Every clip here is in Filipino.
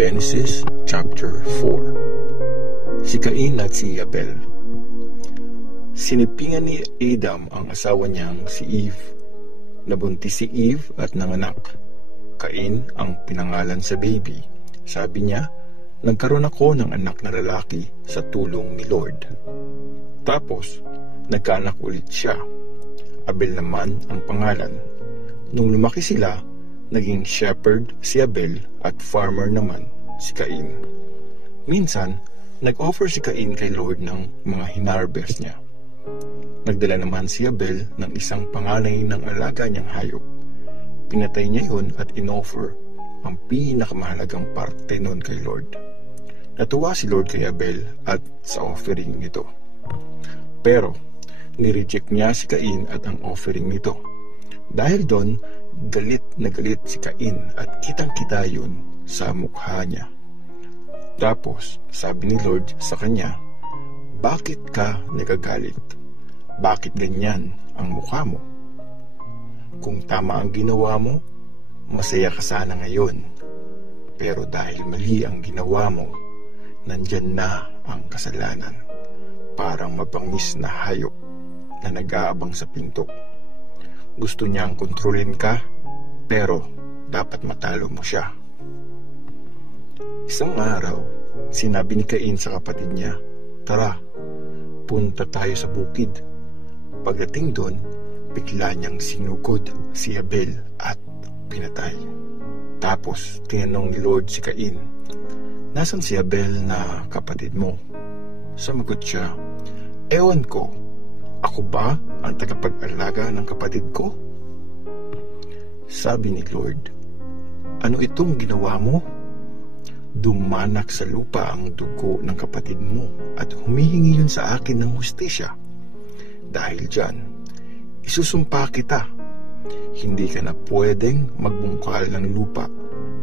Genesis chapter 4. Si Cain at si Abel. Sinipingan ni Adam ang asawa niyang si Eve. Nabuntis si Eve at nanganak. Cain ang pinangalan sa baby. Sabi niya, nagkaroon ako ng anak na lalaki sa tulong ni Lord. Tapos, nagkaanak ulit siya. Abel naman ang pangalan. Nung lumaki sila, naging shepherd si Abel at farmer naman si Cain. Minsan, nag-offer si Cain kay Lord ng mga hinarvest niya. Nagdala naman si Abel ng isang panganay ng alaga niyang hayop. Pinatay niya yun at inoffer ang pinakamahalagang parte nun kay Lord. Natuwa si Lord kay Abel at sa offering nito. Pero, nireject niya si Cain at ang offering nito. Dahil doon, galit na galit si Cain at kitang-kita yun sa mukha niya. Tapos, sabi ni Lord sa kanya, bakit ka nagagalit? Bakit ganyan ang mukha mo? Kung tama ang ginawa mo, masaya ka sana ngayon. Pero dahil mali ang ginawa mo, nandyan na ang kasalanan. Parang mabangis na hayop na nag-aabang sa pinto. Gusto niyang kontrolin ka, pero dapat matalo mo siya. Isang araw, sinabi ni Cain sa kapatid niya, tara, punta tayo sa bukid. Pagdating doon, bigla niyang sinugod si Abel at pinatay. Tapos, tinanong ni Lord si Cain, nasan si Abel na kapatid mo? Sumagot siya, ewan ko, ako ba ang tagapag-alaga ng kapatid ko? Sabi ni Lord, ano itong ginawa mo? Dumanak sa lupa ang dugo ng kapatid mo at humihingi yun sa akin ng hustisya. Dahil dyan, isusumpa kita. Hindi ka na pwedeng magbungkal ng lupa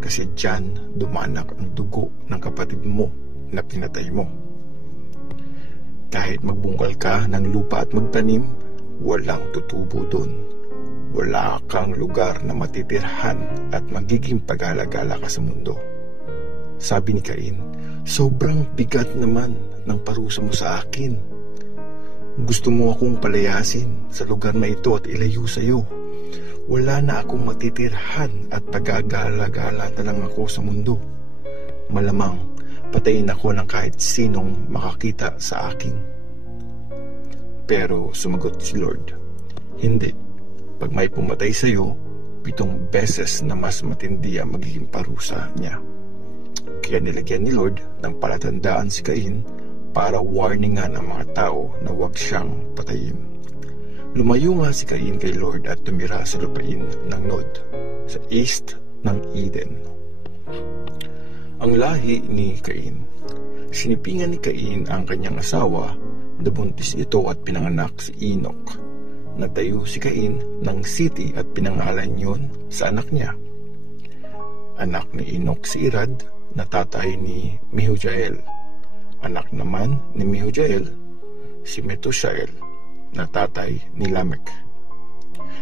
kasi dyan dumanak ang dugo ng kapatid mo na pinatay mo. Kahit magbungkal ka ng lupa at magtanim, walang tutubo doon. Wala kang lugar na matitirhan at magiging pag-alagala ka sa mundo. Sabi ni Cain, sobrang bigat naman ng parusa mo sa akin. Gusto mo akong palayasin sa lugar na ito at ilayo sa iyo. Wala na akong matitirhan at pag-alagala na lang ako sa mundo. Malamang, patayin ako ng kahit sinong makakita sa akin. Pero sumagot si Lord, hindi. Pag may pumatay sa iyo, 7 beses na mas matindi ang magiging parusa niya. Kaya nilagyan ni Lord ng palatandaan si Cain para warningan ang mga tao na huwag siyang patayin. Lumayo nga si Cain kay Lord at tumira sa lupain ng Nod, sa east ng Eden. Ang lahi ni Cain. Sinipingan ni Cain ang kanyang asawa, nabuntis ito at pinanganak si Enoch. Nagtayo si Cain ng city at pinangalan yun sa anak niya. Anak ni Enoch si Irad, na tatay ni Mehujael. Anak naman ni Mehujael si Metushael, na tatay ni Lamech.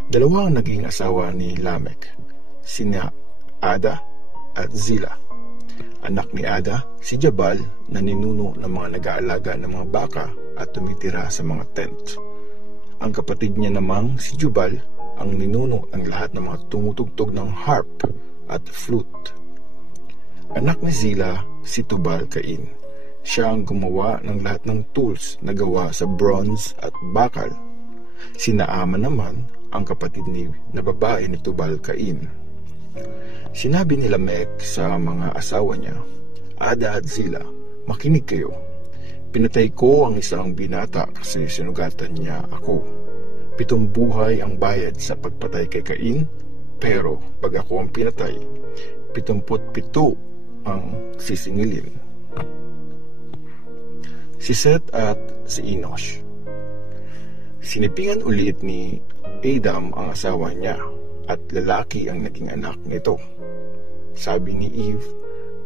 Dalawa ang naging asawa ni Lamech, sina Ada at Zila. Anak ni Ada, si Jabal, na ninuno ng mga nag-aalaga ng mga baka at tumitira sa mga tent. Ang kapatid niya namang si Jubal, ang ninuno ng lahat ng mga tumutugtog ng harp at flute. Anak ni Zila, si Tubal-Cain. Siya ang gumawa ng lahat ng tools na gawa sa bronze at bakal. Si Naama naman, ang kapatid na babae ni Tubal-Cain. Sinabi ni Lamech sa mga asawa niya, Ada at Zila, makinig kayo. Pinatay ko ang isang binata kasi sinugatan niya ako. 7 buhay ang bayad sa pagpatay kay Cain, pero pag ako ang pinatay, 77 ang sisingilin. Si Seth at si Enosh. Sinipingan ulit ni Adam ang asawa niya at lalaki ang naging anak nito. Sabi ni Eve,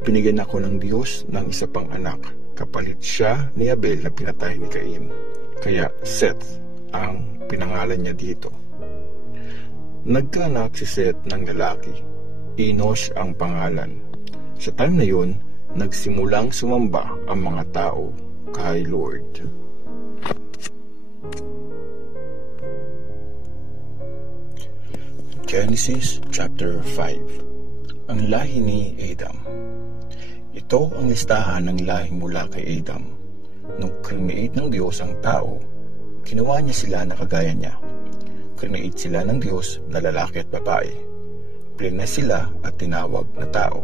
binigyan ako ng Diyos ng isa pang anak, kapalit siya ni Abel na pinatay ni Cain. Kaya Seth ang pinangalan niya dito. Nagkaanak si Seth ng lalaki. Enosh ang pangalan. Sa time na yun, nagsimulang sumamba ang mga tao kay Lord. Genesis chapter 5. Ang lahi ni Adam. Ito ang listahan ng lahi mula kay Adam. Nung create ng Diyos ang tao, ginawa niya sila na kagaya niya. Create sila ng Diyos na lalaki at babae. Blines sila at tinawag na tao.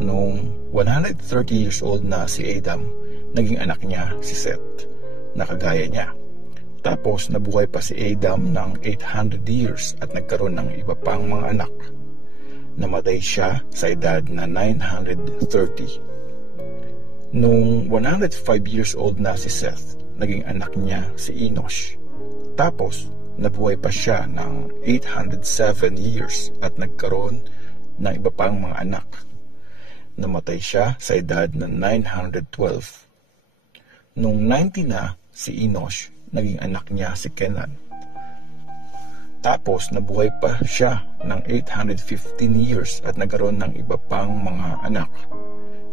Noong 130 years old na si Adam, naging anak niya si Seth, na kagaya niya. Tapos nabuhay pa si Adam ng 800 years at nagkaroon ng iba pang mga anak. Namatay siya sa edad na 930. Noong 105 years old na si Seth, naging anak niya si Enosh. Tapos nabuhay pa siya ng 807 years at nagkaroon ng iba pang mga anak. Namatay siya sa edad na 912. Noong 90 na si Enosh, naging anak niya si Kenan. Tapos nabuhay pa siya ng 815 years at nagkaroon ng iba pang mga anak.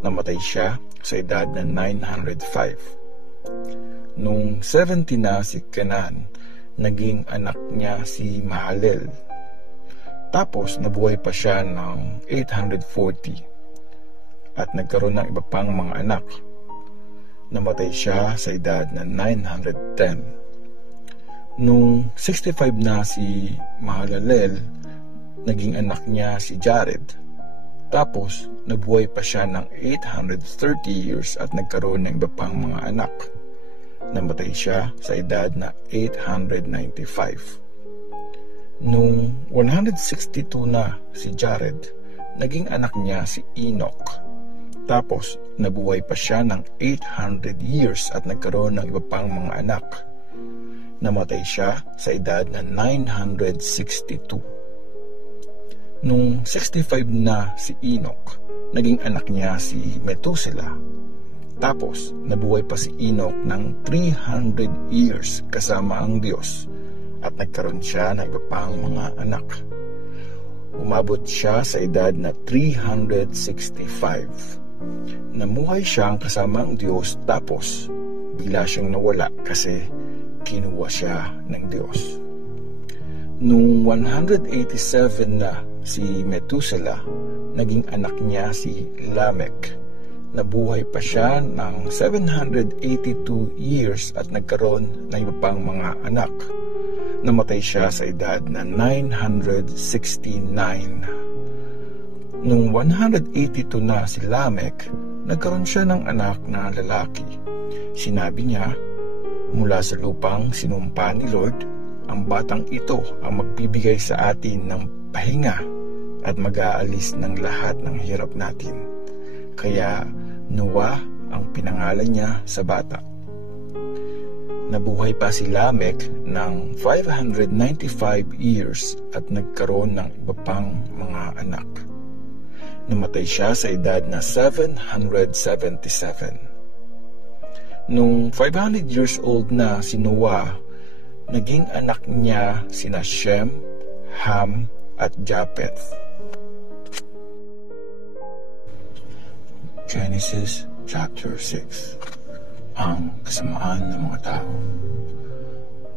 Namatay siya sa edad na 905. Noong 70 na si Kenan, naging anak niya si Mahalalel. Tapos nabuhay pa siya ng 840 at nagkaroon ng iba pang mga anak. Namatay siya sa edad na 910. Noong 65 na si Mahalalel, naging anak niya si Jared. Tapos nabuhay pa siya ng 830 years at nagkaroon ng iba pang mga anak. Namatay siya sa edad na 895. Noong 162 na si Jared, naging anak niya si Enoch. Tapos nabuhay pa siya ng 800 years at nagkaroon ng iba pang mga anak. Namatay siya sa edad na 962. Noong 65 na si Enoch, naging anak niya si Methuselah. Tapos nabuhay pa si Enoch ng 300 years kasama ang Diyos at nagkaroon siya ng iba pang mga anak. Umabot siya sa edad na 365. Namuhay siyang kasama ang Diyos, tapos bigla siyang nawala kasi kinuha siya ng Diyos. Noong 187 na si Methuselah, naging anak niya si Lamech. Nabuhay pa siya ng 782 years at nagkaroon ng iba pang mga anak. Namatay siya sa edad na 969. Noong 182 na si Lamech, nagkaroon siya ng anak na lalaki. Sinabi niya, mula sa lupang sinumpa ni Lord, ang batang ito ang magbibigay sa atin ng pahinga at mag-aalis ng lahat ng hirap natin. Kaya Noah ang pinangalan niya sa bata. Nabuhay pa si Lamech ng 595 years at nagkaroon ng iba pang mga anak. Namatay siya sa edad na 777. Nung 500 years old na si Noah, naging anak niya sina Shem, Ham at Japheth. Genesis chapter 6. Ang kasamaan ng mga tao.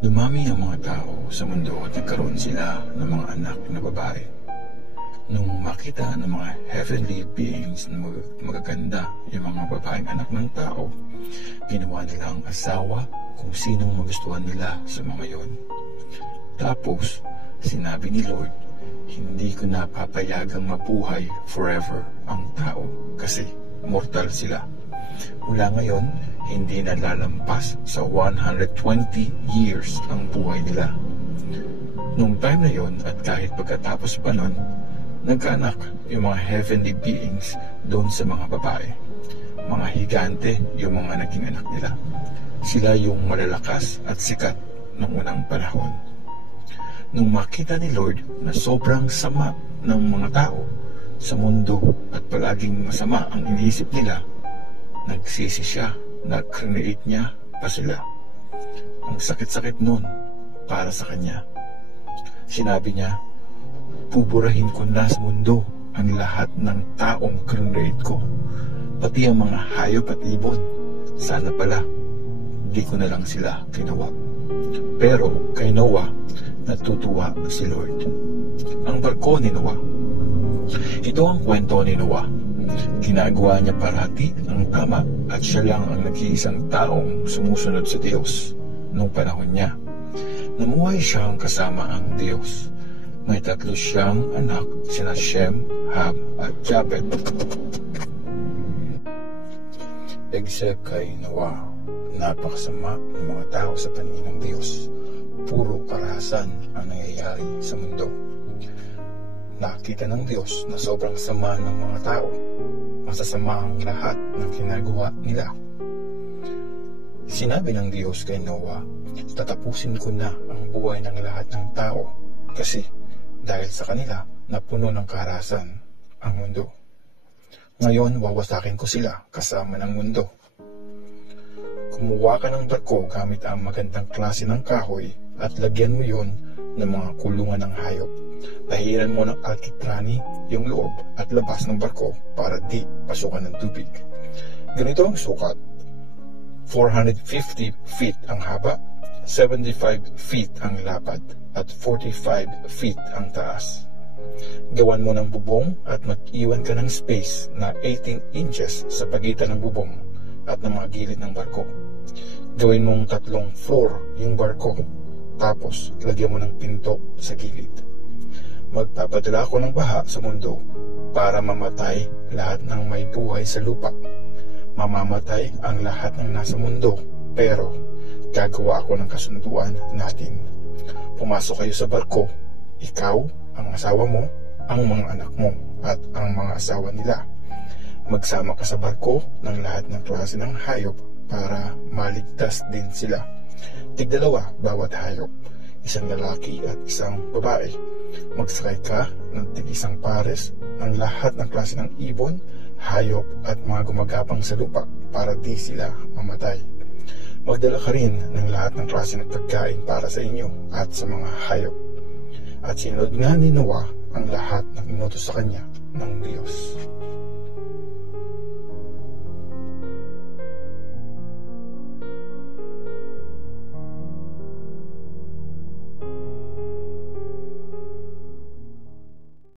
Dumami ang mga tao sa mundo at nagkaroon sila ng mga anak na babae. Nung makita ng mga heavenly beings na magaganda yung mga babaeng anak ng tao, ginawa nilang asawa kung sinong magustuhan nila sa mga yon. Tapos, sinabi ni Lord, hindi ko na papayagang mabuhay forever ang tao kasi mortal sila. Mula ngayon, hindi na lalampas sa 120 years ang buhay nila. Nung time na yon at kahit pagkatapos pa nun, nagkaanak yung mga heavenly beings doon sa mga babae. Mga higante yung mga naging anak nila. Sila yung malalakas at sikat ng unang panahon. Nung makita ni Lord na sobrang sama ng mga tao sa mundo at palaging masama ang iniisip nila, nagsisi siya na create niya pa sila. Ang sakit-sakit nun para sa kanya. Sinabi niya, pupurahin ko na sa mundo ang lahat ng taong create ko, pati ang mga hayop at ibon. Sana pala di ko na lang sila ginawa. Pero kay Noah, natutuwa si Lord. Ang barko ni Noah. Ito ang kwento ni Noah. Ginagawa niya parati ang tama at siya lang ang nag-iisang taong sumusunod sa Diyos nung panahon niya. Namuhay siyang kasama ang Diyos. May 3 siyang anak, sina Shem, Ham at Japhet. Except kay Noah, napakasama ng mga tao sa paningin ng Diyos. Puro karahasan ang nangyayari sa mundo. Nakita ng Diyos na sobrang sama ng mga tao. Masasama ang lahat ng ginagawa nila. Sinabi ng Diyos kay Noah, tatapusin ko na ang buhay ng lahat ng tao kasi dahil sa kanila napuno ng karahasan ang mundo. Ngayon wawasakin ko sila kasama ng mundo. Kumuha ka ng barko gamit ang magandang klase ng kahoy at lagyan mo yon ng mga kulungan ng hayop. Tahiran mo ng alkitrani yung loob at labas ng barko para di pasukan ng tubig. Ganito ang sukat. 450 feet ang haba, 75 feet ang lapad, at 45 feet ang taas. Gawan mo ng bubong at mag-iwan ka ng space na 18 inches sa pagitan ng bubong at ng mga gilid ng barko. Gawin mong 3 floor yung barko, tapos lagyan mo ng pinto sa gilid. Magpapadala ako ng baha sa mundo para mamatay lahat ng may buhay sa lupa. Mamamatay ang lahat ng nasa mundo, pero gagawa ako ng kasunduan natin. Pumasok kayo sa barko, ikaw, ang asawa mo, ang mga anak mo, at ang mga asawa nila. Magsama ka sa barko ng lahat ng klase ng hayop para maligtas din sila. 2 bawat hayop, 1 lalaki at 1 babae. Magsakay ka ng 1 pares ng lahat ng klase ng ibon, hayop at mga gumagapang sa lupa para di sila mamatay. Magdala ka rin ng lahat ng klase ng pagkain para sa inyo at sa mga hayop. At sinunod nga ni Noah ang lahat ng inutos sa kanya ng Diyos.